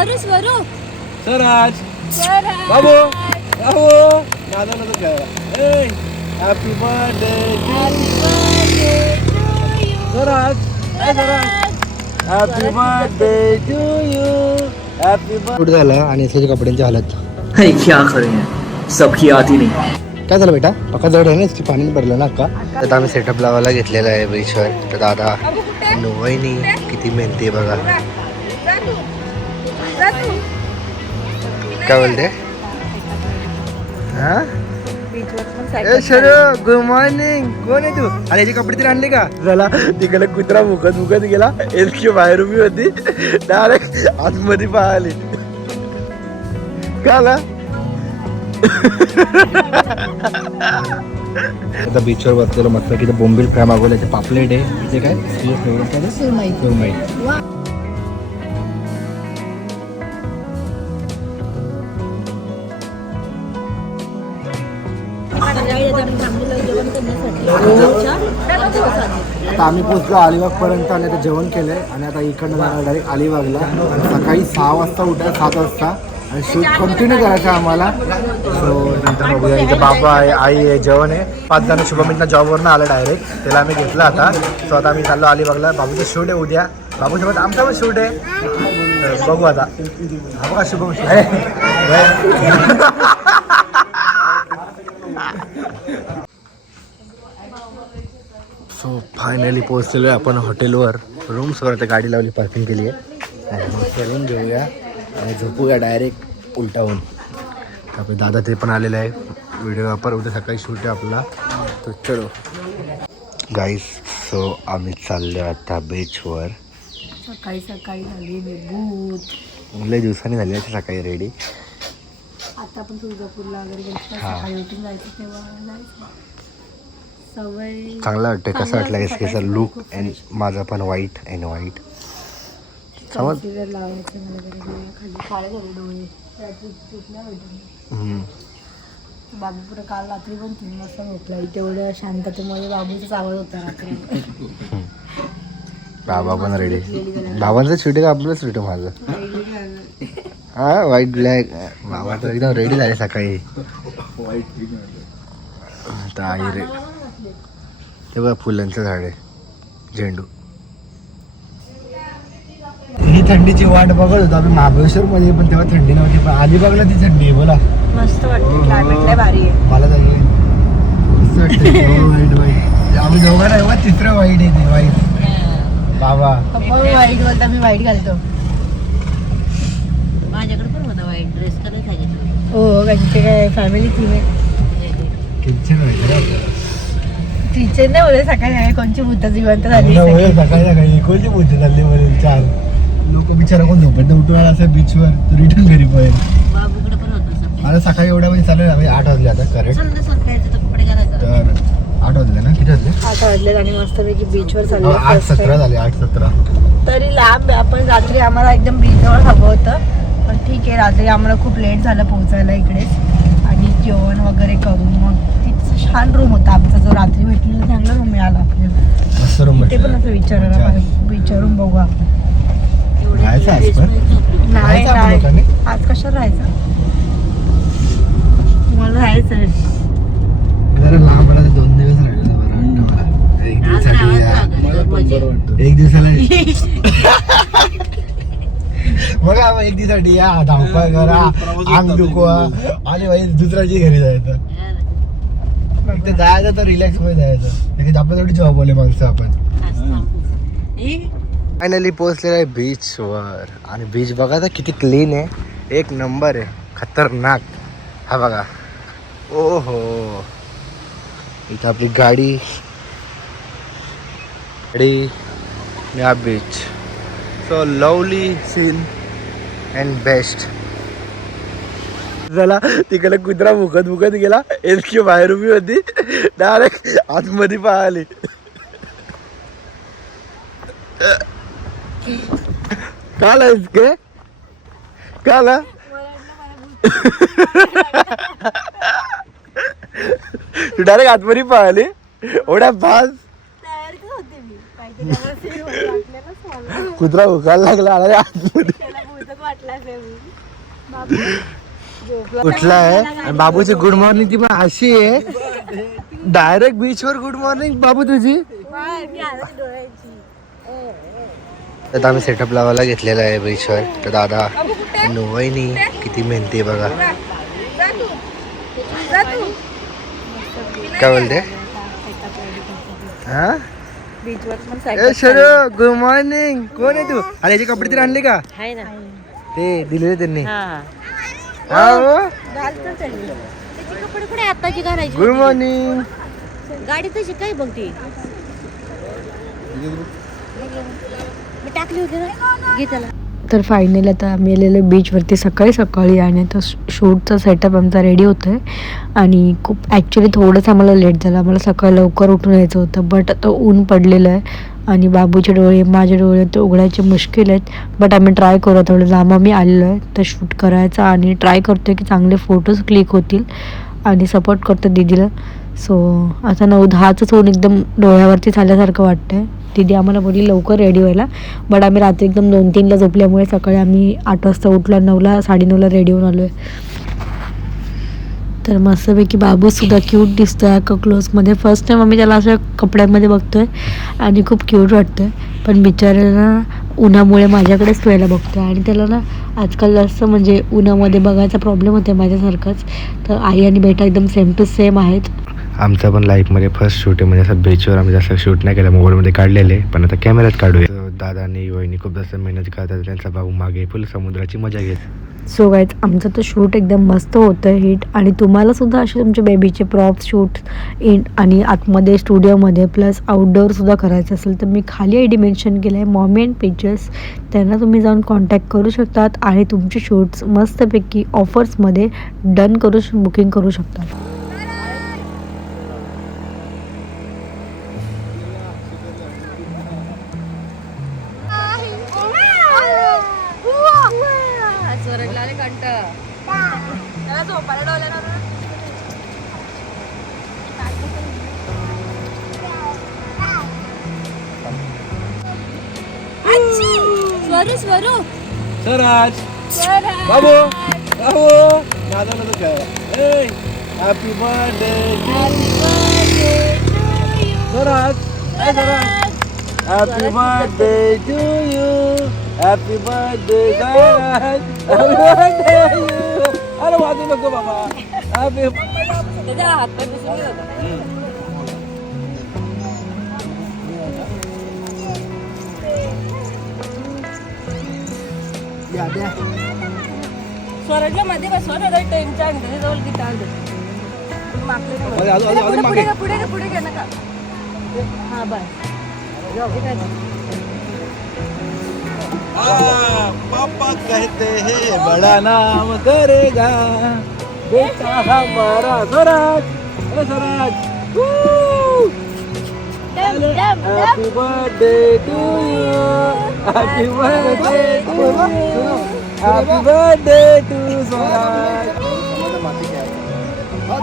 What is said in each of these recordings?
स्वरू स्वरू स्वराज. बाबू बाबू। माझा happy birthday Happy birthday Swaraj. Happy birthday to you happy birthday झाला आणि त्याच्या कपड्यांची हालत. है क्या करें सबकी आती नहीं। काय झालं बेटा? अक्का जड आहे ना इसकी पाणी भरलं ना अक्का? आता आम्ही सेटअप लावायला घेतलेला आहे ब्रिजवर तर दादा कुठे? नोवाईनी किती मेहनती आहे बघा. तू. तू. काय बोलते? हा? ए शरू गुड मॉर्निंग कोण आहे तू? आणि याची कपडे तरी आणले का? झाला तिकडे कुत्रा मुकत मुकत गेला. एसकी बाहेर उभी होती. डायरेक्ट आतमध्ये पाहिली. काला? आता बीचवर बसलेलो मस्त की बोंबील फ्राय मागवले ते पापलेट आहे. ते काय? तुझं फेवरेट काय सुरमई. सुरमई आता आम्ही पोचलो अलिबागपर्यंत आणि आता जेवण आहे आणि आता इकडनं जाणार डायरेक्ट अलिबागला. सकाळी सहा वाजता उठाय सात वाजता. आणि शूट कंटिन्यू करायचं आम्हाला. सो नंतर बघूया. इथे बाबा आहे आई आहे जेवण आहे. पाच जण शुभमितला जॉबवरनं आलं डायरेक्ट त्याला आम्ही घेतला आता. सो आता आम्ही चाललो अलिबागला. बाबूचं शूट आहे उद्या. बाबूसोबत आमचा पण शूट आहे. बघू आता. हा बघा शुभम सो फायनली पोहोचलेलो आहे आपण हॉटेलवर रूम्सवर आता गाडी लावली पार्किंग केली आहे. आणि मग करून घेऊया आणि झोपूया डायरेक्ट उलटावून आपले दादा ते पण आलेले आहे व्हिडिओ वापर उद्या सकाळी शूट आहे आपला. तर चलो. गाईस सो आम्ही चाललो आता बीचवर सकाळी सकाळी झाली बेबूत लय दिवसांनी झाली आहे सकाळी रेडी आता आपण तुळजापूरला वगैरे गेलो. सकाळी उठून जायचं तेव्हा जायचं. चांगला वाटतं कसं वाटलं एस केचा सकाळी लुक अँड. माझा पण व्हाईट अँड व्हाईट समज. बाबू पुढे काल रात्री पण तीन वाजता झोपला तेवढ्या शांततेमध्ये बाबूचाच आवाज होता रात्री. बाबा पण रेडी बाबांचं शूट आहे का आपलं शूट आहे माझं? हा व्हाईट ब्लॅक बाबा तर एकदम रेडी झाले सकाळी. आता आई रे. ते बघा फुलांचं झाड आहे. झेंडू. ही थंडीची वाट बघत होतो आम्ही महाबळेश्वर मध्ये पण तेव्हा थंडी नव्हती पण अलिबागला ती थंडी आहे बोला मस्त वाटतं क्लायमेट लय भारी आहे. मला जाईल मस्त वाटतं वाईट वाईट. आम्ही दोघं नाही बा, तिसरं वाईट आहे ते वाईट. बाबा. पप्पा वाईट बोलता मी वाईट घालतो. माझ्याकडे पण होता वाईट ड्रेस का नाही सांगितलं हो त्यांचे काय फॅमिली थीम आहे. किती माहिती टीचर नाही बोलत सकाळी सकाळी कोणची बुद्ध जिवंत झाली. सकाळी सकाळी कोणती बुद्धी चालली म्हणून चार. लोक बिचारा कोण झोपत उठून आला असं बीचवर तर रिटर्न घरी पळेल. होता सकाळी एवढ्या वेळी चालू आहे आठ वाजले आता करेक्ट तर आठ वाजले ना किती वाजले? आठ वाजलेत आणि मस्तपैकी बीचवर चाललो आठ सतरा. झाले आठ सतरा. तरी लांब. आपण रात्री आम्हाला एकदम बीचजवळ हवं होतं पण ठीक आहे रात्री आम्हाला खूप लेट झालं पोहोचायला इकडे. आणि जेवण वगैरे करून मग छान रूम होता आमचा जो रात्री भेटलेला चांगला रूम मिळाला आपल्याला. ते पण असं विचारायला विचारून बघू आपण. राहायचं आज? नाही. राहायचं? नाही कशाला राहायचं? मला राहायचं लांब दोन दिवस वाटतं मला. एक दिवसाला बघा मग एक दिवसासाठी या. धावपळ करा. अंग दुखवा. आणि दुसऱ्याची घरी जायचं. जायचं तर रिलॅक्समध्ये जायचं. आपण थोडी जॉब बोलले माणसं आपण. फायनली पोहोचलेलं आहे बीचवर आणि बीच बघा तर किती क्लीन आहे. एक नंबर आहे. खतरनाक. हा बघा. ओ हो इथं आपली गाडी. गाडी. या beach so lovely scene and best झाला. तिकडे कुत्रा मुकत मुकत गेला. एसकी बाहेर उभी होती. डायरेक्ट आतमध्ये पाहिली काल आहेस के काल तू डायरेक्ट आतमध्ये पाहिली वाटलेलंच मला. कुत्रा उकायला लागला. आतमध्ये. उठला आहे आणि बाबूची गुड मॉर्निंग ती पण अशी आहे डायरेक्ट बीच वर गुड मॉर्निंग बाबू तुझी। तर आम्ही सेटअप लावायला घेतलेला आहे बीचवर तर दादा नोवाईनी किती मेहनती आहे बघा. काय बोलते? हा? बीचवर पण ए सायकल शरू गुड मॉर्निंग कोण आहे तू? आणि याचे कपडे तरी आणले का? ते दिलेले त्यांनी. घालतो त्यांनी त्याची कपडे कुठे आत्ताची घालायची गुड मॉर्निंग गाडी तशी काय बघ ती? मी टाकली होती ना. घे त्याला. तर फायनली आता आम्ही आलेलो बीचवरती सकाळी सकाळी आणि आता शूटचा सेटअप आमचा रेडी होतो आहे आणि खूप ॲक्च्युली थोडंसं आम्हाला लेट झालं. आम्हाला सकाळी लवकर उठून यायचं होतं बट आता ऊन पडलेलं आहे. आणि बाबूचे डोळे माझे डोळे ते उघडायचे मुश्किल आहेत. बट आम्ही ट्राय करू थोडं लांब. आम्ही आलेलो आहे. तर शूट करायचा आणि ट्राय करतो की चांगले फोटोज क्लिक होतील आणि सपोर्ट करतो दीदीला. सो आता नऊ दहाचंच ऊन एकदम डोळ्यावरती झाल्यासारखं वाटतं आहे दीदी आम्हाला बोलली लवकर रेडी व्हायला. बट आम्ही रात्री एकदम दोन तीनला झोपल्यामुळे सकाळी आम्ही आठ वाजता उठलो नऊला साडेनऊला रेडी होऊन आलो आहे तर मस्तपैकी बाबूसुद्धा क्यूट दिसतो आहे का क्लोजमध्ये फर्स्ट टाईम आम्ही त्याला अशा कपड्यांमध्ये बघतो आहे आणि खूप क्यूट वाटतो आहे पण बिचाऱ्याला उन्हामुळे माझ्याकडेच वेळेला बघतो आहे आणि त्याला ना आजकाल जास्त म्हणजे उन्हामध्ये बघायचा प्रॉब्लेम होते माझ्यासारखाच. तर आई आणि बेटा एकदम सेम टू सेम आहेत. आमचा पण लाईफमध्ये फर्स्ट शूट आहे. म्हणजे असं बेचवर आम्ही जास्त शूट नाही केलं. मोबाईलमध्ये काढलेले. पण आता कॅमेऱ्यात काढूया. दादानी वहिनी खूप जास्त मेहनत करतात. त्यांचा भाऊ मागे फुल समुद्राची मजा घेत. सो गाईज आमचं तर शूट एकदम मस्त होतं हिट आणि तुम्हाला सुद्धा असे तुमच्या बेबीचे प्रॉप शूट इन आणि आतमध्ये स्टुडिओमध्ये प्लस आउटडोअरसुद्धा करायचं असेल तर मी खाली आय डी मेन्शन केलं आहे मॉमी अँड पिक्चर्स त्यांना तुम्ही जाऊन कॉन्टॅक्ट करू शकतात आणि तुमचे शूट्स मस्तपैकी ऑफर्समध्ये डन करू बुकिंग करू शकतात. शकता स्वराज! बाबू! बाबू! माझा नको काय हॅपी बर्थडे स्वराज! काय Swaraj! Happy birthday to you happy birthday अरे वाजू नको बाबा हॅपी स्वराजला मध्ये बसवा ना ट्रेनच्या अंधेरी जवळ अजून अजून मागे पुढे पुढे घे नका हा बस पापा कहते हैं बड़ा नाम करेगा। बेटा हमारा Swaraj. Swaraj. Happy birthday to you happy birthday to you happy birthday to Swaraj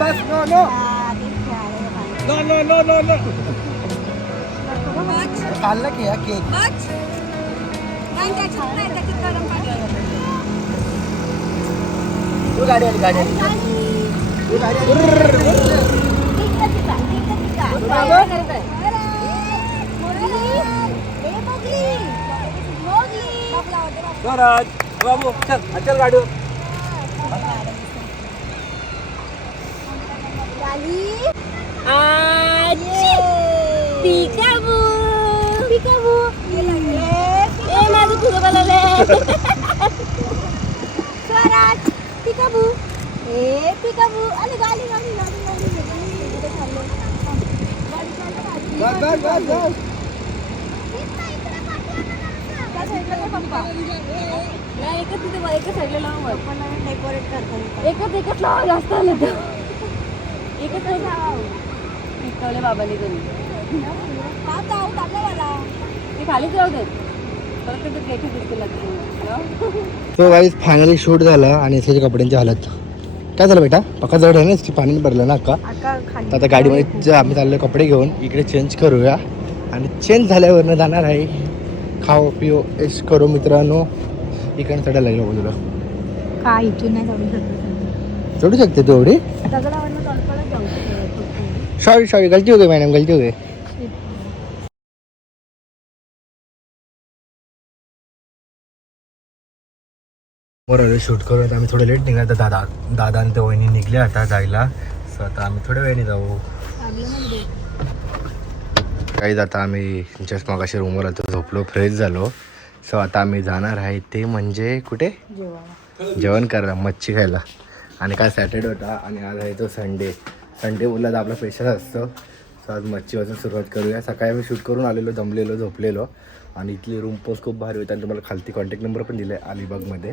bus no no no no no no no cake. गाडी आली गाडी आली तू गाडी आली स्वराज बाबू चल चल गाडी बस बस बस बस एकच एकच लावा जास्त आलं तर एकच पिकवले बाबाने करून ते खालीच देत ते गाईज फायनली शूट झाला आणि याचे कपड्यांची हालत. काय झालं बेटा? पक्का जड आहे ना? पाणी भरलं ना अक्का? तर आता गाडीमध्ये जे आम्ही चाललो कपडे घेऊन. इकडे चेंज करूया. आणि चेंज झाल्यावरनं जाणार आहे. खाओ पिओ एस करू मित्रांनो. इकडनं चढायला लागेल बघू तुला. काय इथून नाही चढू शकते तू? एवढी? सॉरी सॉरी गलती हो गई मॅडम गलती हो गई. बरोबर शूट करून आता आम्ही थोडं लेट निघाल तर दादा दादा आणि ते वहिनी निघले आता जायला. सो आता आम्ही थोड्या वेळाने जाऊ. काही आता आम्ही जस्ट मगाशी रूमवर आलो झोपलो फ्रेश झालो. सो आता आम्ही जाणार आहे ते म्हणजे कुठे? जेवण करायला मच्छी खायला. आणि काय सॅटर्डे होता आणि आज आहे तो संडे संडे बोलला तर आपला स्पेशल असतो. सो आज मच्छीपासून सुरुवात करूया. सकाळी आम्ही शूट करून आलेलो दमलेलो झोपलेलो. आणि इथली रूम पोस्ट खूप भारी होते आणि तुम्हाला खालती कॉन्टॅक्ट नंबर पण दिला आहे अलिबागमध्ये.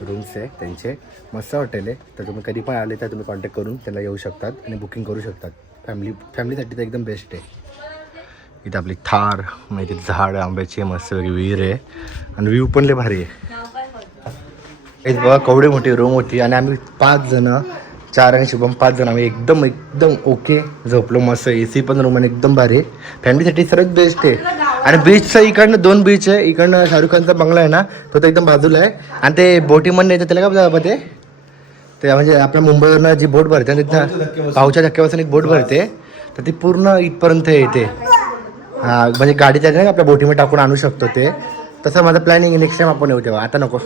रूम्स आहे त्यांचे. मस्त हॉटेल आहे. तर तुम्ही कधी पण आले तर तुम्ही कॉन्टॅक्ट करून त्यांना येऊ शकतात आणि बुकिंग करू शकतात. फॅमिली फॅमिलीसाठी तर एकदम बेस्ट आहे. इथं आपली थार म्हणजे झाड आंब्याची मस्त विहीर आहे. आणि व्ह्यू पण लय भारी आहे. इथं बघा कवडी मोठी रूम होती. आणि आम्ही पाच जणं चार आणि शुभम पाच जण आम्ही एकदम एकदम ओके झोपलो. मस्त ए सी पण रूम आणि एकदम भारी आहे. फॅमिलीसाठी सर्वात बेस्ट आहे. आणि बीचचं इकडनं दोन बीच आहे. इकडनं शाहरुख खानचा बंगला आहे ना तो तर एकदम बाजूला आहे. आणि ते बोटी म्हणून येतं त्याला काय बाबा ते? ते म्हणजे आपल्या मुंबईवरनं जी बोट भरते ना तिथं पावच्या धक्क्यापासून एक बोट भरते तर ती पूर्ण इथपर्यंत येते. हा म्हणजे गाडी त्याच्या ना आपल्या बोटीमध्ये टाकून आणू शकतो ते. तसं माझं प्लॅनिंग नेक्स्ट टाइम आपण येऊ तेव्हा. आता नको.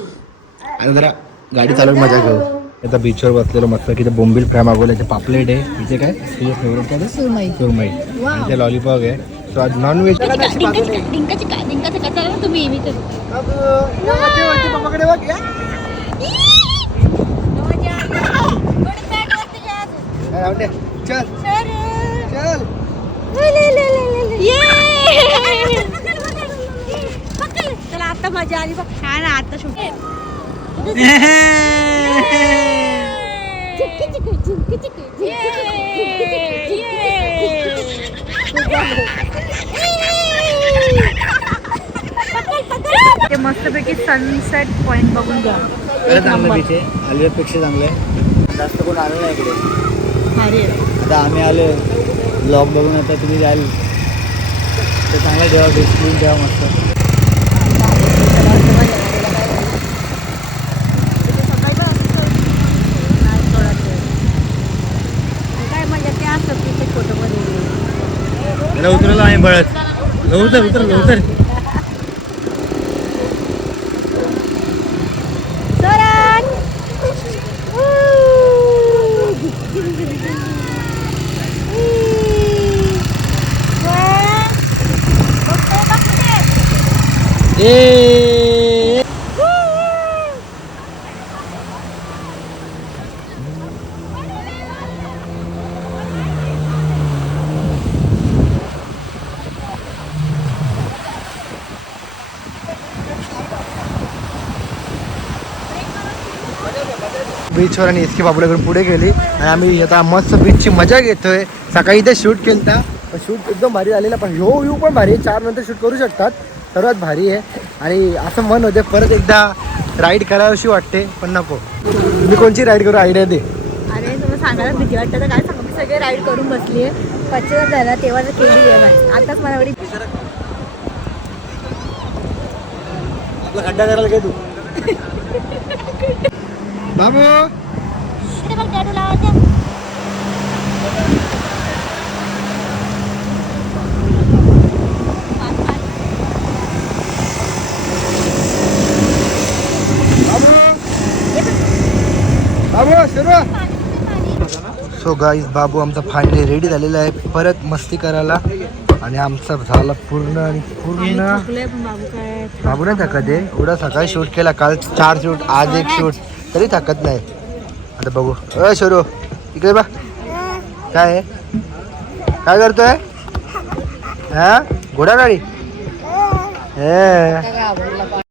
आणि जरा गाडी चालवून मजा घेऊ. आता बीचवर बसलेलो मस्त की बोंबील फ्राय मागवले ते पापलेट आहे इथे काय? तुझं फेवरेट काय सुरमई. सुरमई. आणि ते लॉलीपॉप आहे. सो आज नॉनव्हेज तर चल. चल. चला. आता मजा आली बघ. हा ना आता शूट ते मस्तपैकी सनसेट पॉइंट बघून घ्या. एक नंबर अलिबागपेक्षा चांगलं आहे. जास्त कोण आलं नाही इकडे. भारी आहे. आता आम्ही आलो. ब्लॉग बघून आता तुम्ही जाल. तर चांगलं ठेवा डिस्प्लिन ठेवा मस्त काय मजा ते असतं तिथे फोटो मध्ये उतरलो आम्ही बळत उतर उतर उतर बीचवर आणि एस के बाबुल्याकडून पुढे गेली. आणि आम्ही आता मस्त बीचची मजा घेतोय. सकाळी इथे शूट केलता. पण शूट एकदम भारी झालेला पण ह्यो व्ह्यू पण भारी आहे. चार नंतर शूट करू शकतात. सर्वात भारी आहे. आणि असं मन होते परत एकदा राईड करावीशी वाटते पण नको. मी कोणची राईड करू? आयडिया दे. अरे तुम्हाला सांगायला भीती वाटतं तर काय सांगू? मी सगळे राईड करून बसली आहे पश्चात झाला तेव्हा केली आहे. आताच मला एवढी खड्डा करायला काय तू? बाबू. बाबू सो गाईज बाबू आमचा फायनली रेडी झालेला आहे. परत मस्ती करायला. आणि आमचा झाला पूर्ण आणि पूर्ण. बाबू नाही थकत आहे. एवढा सकाळी शूट केला. काल चार शूट आज एक शूट तरी थकत नाही. आता बघू. अ शोरू इकडे बा काय आहे? काय करतोय? हा? घोडा गाडी? हे.